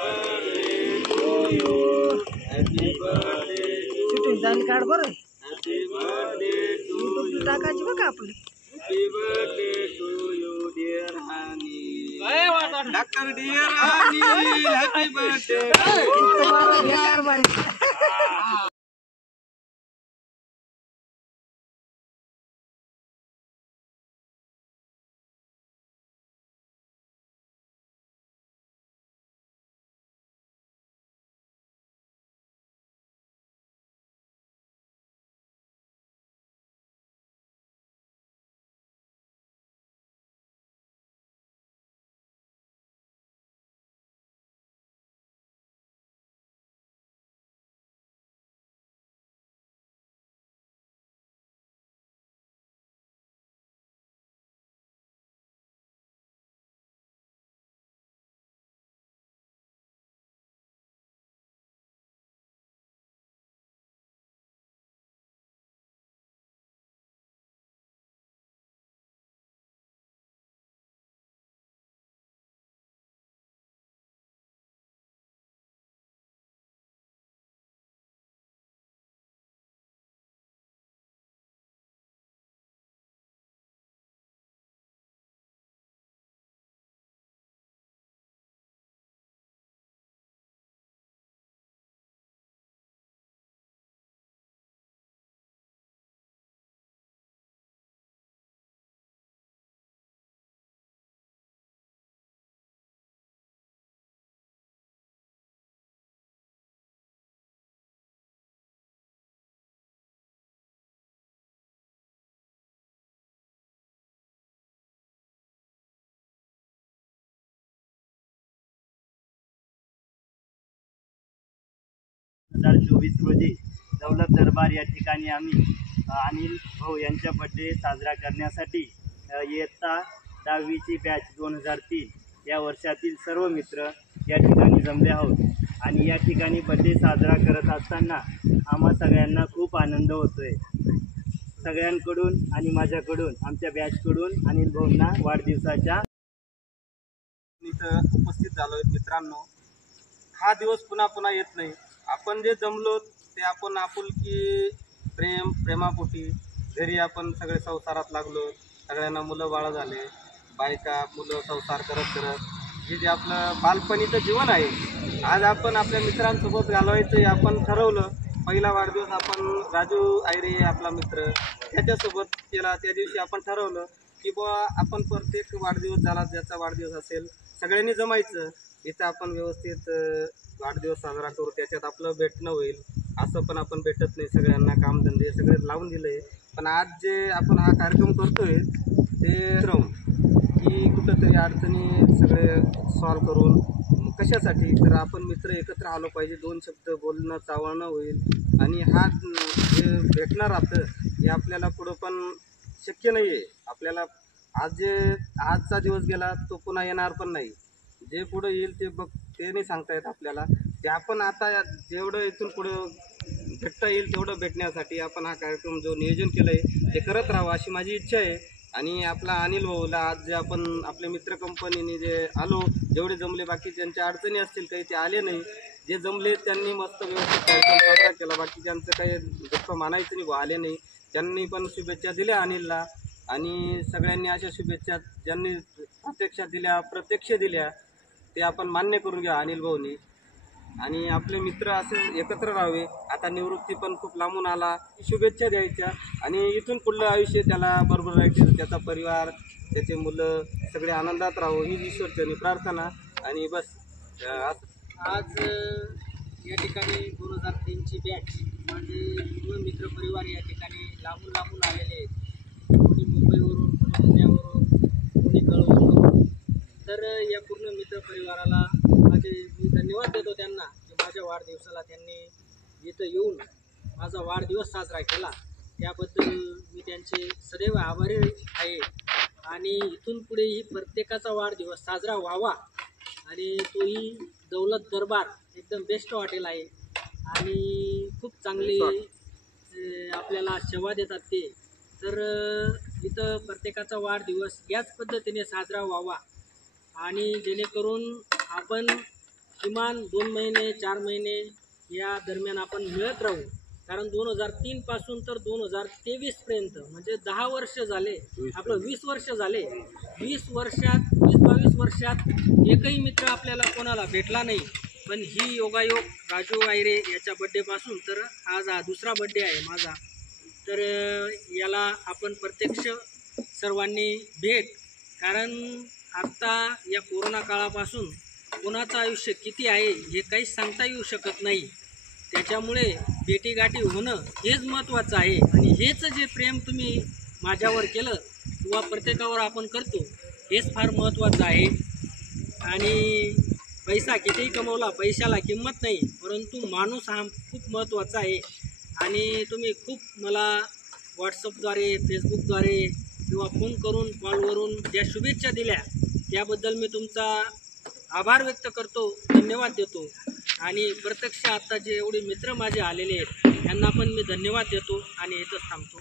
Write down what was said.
birthday to you. Happy birthday to you. जाऊन काढ बरं. Happy birthday to you. टाकायची बघ आपली. Happy birthday to you, dear honey. Dr. Dear honey, happy birthday to you. रोजी दौलत दरबार या ठिकाणी आम्ही अनिल भाऊ यांचा बड्डे साजरा करण्यासाठी इयत्ता 10वीची बॅच 2003 या वर्षातील सर्व मित्र या ठिकाणी जमले आहोत आणि या ठिकाणी बड्डे साजरा करत असताना आम्हा सगळ्यांना खूप आनंद होतोय. सगळ्यांकडून आणि माझ्याकडून आमच्या बॅचकडून अनिल भाऊंना वाढदिवसाच्या इथं उपस्थित झालो आहेत. मित्रांनो, हा दिवस पुन्हा पुन्हा येत नाही. आपण जे जमलो ते आपण आपुलकी प्रेमापोटी घरी आपण सगळे संसारात लागलो. सगळ्यांना मुलं बाळ झाले, बायका मुलं संसार करत हे जे आपलं बालपणीचं जीवन आहे आज आपण आपल्या मित्रांसोबत घालवायचं हे आपण ठरवलं. पहिला वाढदिवस आपण राजू आयरे आपला मित्र त्याच्यासोबत केला. त्या दिवशी आपण ठरवलं की बुवा आपण प्रत्येक वाढदिवस झाला ज्याचा वाढदिवस असेल सगळ्यांनी जमायचं, इथं आपण व्यवस्थित वाढदिवस साजरा करू, त्याच्यात आपलं भेटणं होईल. असं पण आपण भेटत नाही, सगळ्यांना कामधंदे सगळे लावून दिले. पण आज जे आपण हा कार्यक्रम करतोय ते राहून की कुठंतरी अडचणी सगळे सॉल्व करून कशासाठी तर आपण मित्र एकत्र आलो पाहिजे, 2 शब्द बोलणं चावणं होईल आणि हा जे भेटणार राहतं हे आपल्याला पुढं पण शक्य नाही आहे. आपल्याला आजचा दिवस गेला तो पुन्हा येणार पण नाही. जे पुढं येईल ते नाही सांगता येत आपल्याला. ते आपण आता जेवढं इथून पुढं भेटता येईल तेवढं भेटण्यासाठी आपण हा कार्यक्रम जो नियोजन केलं आहे ते करत राहावं अशी माझी इच्छा आहे. आणि आपला अनिल भाऊला आज जे आपण आपल्या मित्र कंपनीने जे आलो, जेवढे जमले बाकी ज्यांच्या अडचणी असतील काही ते आले नाही, जे जमले त्यांनी मस्त व्यवस्थित कार्यक्रम साजरा केला. बाकी ज्यांचं काही दुःख मानायचं नाही, आले नाही त्यांनी पण शुभेच्छा दिल्या अनिलला. आणि सगळ्यांनी अशा शुभेच्छा ज्यांनी प्रत्यक्षात दिल्या प्रत्यक्ष दिल्या ते आपण मान्य करून घ्या अनिल भाऊनी. आणि आपले मित्र असे एकत्र राहावे. आता निवृत्ती पण खूप लांबून आला, शुभेच्छा द्यायच्या आणि इथून पुढलं आयुष्य त्याला बरोबर राहायचं, त्याचा परिवार त्याचे मुलं सगळे आनंदात राहावं ही ईश्वरचरणी प्रार्थना. आणि बस आज या ठिकाणी 2003ची बॅच म्हणजे पूर्ण मित्रपरिवार या ठिकाणी लांबून आलेले आहेत. कोणी मुंबईवरून, कोणी पुण्यावरून, कोणी कळवून. तर या पूर्ण मित्रपरिवाराला मी धन्यवाद देतो त्यांना की माझ्या वाढदिवसाला त्यांनी इथं येऊन माझा वाढदिवस साजरा केला. त्याबद्दल मी त्यांचे सदैव आभारी आहे. आणि इथून पुढेही प्रत्येकाचा वाढदिवस साजरा व्हावा आणि तोही दौलत दरबार एकदम बेस्ट हॉटेल आहे आणि खूप चांगली आपल्याला सेवा देतात ते. तर इथं प्रत्येकाचा वाढदिवस याच पद्धतीने साजरा व्हावा आणि जेणेकरून आपण किमान 2 महिने 4 महिने या दरम्यान आपण मिळत राहू. कारण 2003 पासून तर 2023 पर्यंत म्हणजे 10 वर्ष झाले, आपलं 20 वर्ष झाले. 20-22 वर्षात एकही मित्र आपल्याला कोणाला भेटला नाही. पण ही योगायोग राजू वायरे याच्या बड्डेपासून तर आज हा दुसरा बड्डे आहे माझा. तर याला आपण प्रत्यक्ष सर्वांनी भेट, कारण आत्ता या कोरोना काळापासून कोणाचं आयुष्य किती आहे हे काहीच सांगता येऊ शकत नाही. त्याच्यामुळे भेटीगाठी होणं हेच महत्त्वाचं आहे. आणि हेच जे प्रेम तुम्ही माझ्यावर केलं किंवा प्रत्येकावर आपण करतो हेच फार महत्त्वाचं आहे. आणि पैसा कितीही कमवला, पैशाला किंमत नाही, परंतु माणूस हा खूप महत्त्वाचा आहे. आणि तुम्ही खूप मला व्हॉट्सअपद्वारे, फेसबुकद्वारे किंवा फोन करून, कॉलवरून ज्या शुभेच्छा दिल्या त्याबद्दल मी तुमचा आभार व्यक्त करतो, धन्यवाद देतो. आणि प्रत्यक्ष आत्ता जे एवढे मित्र माझे आलेले आहेत त्यांना पण मी धन्यवाद देतो आणि इथंच थांबतो.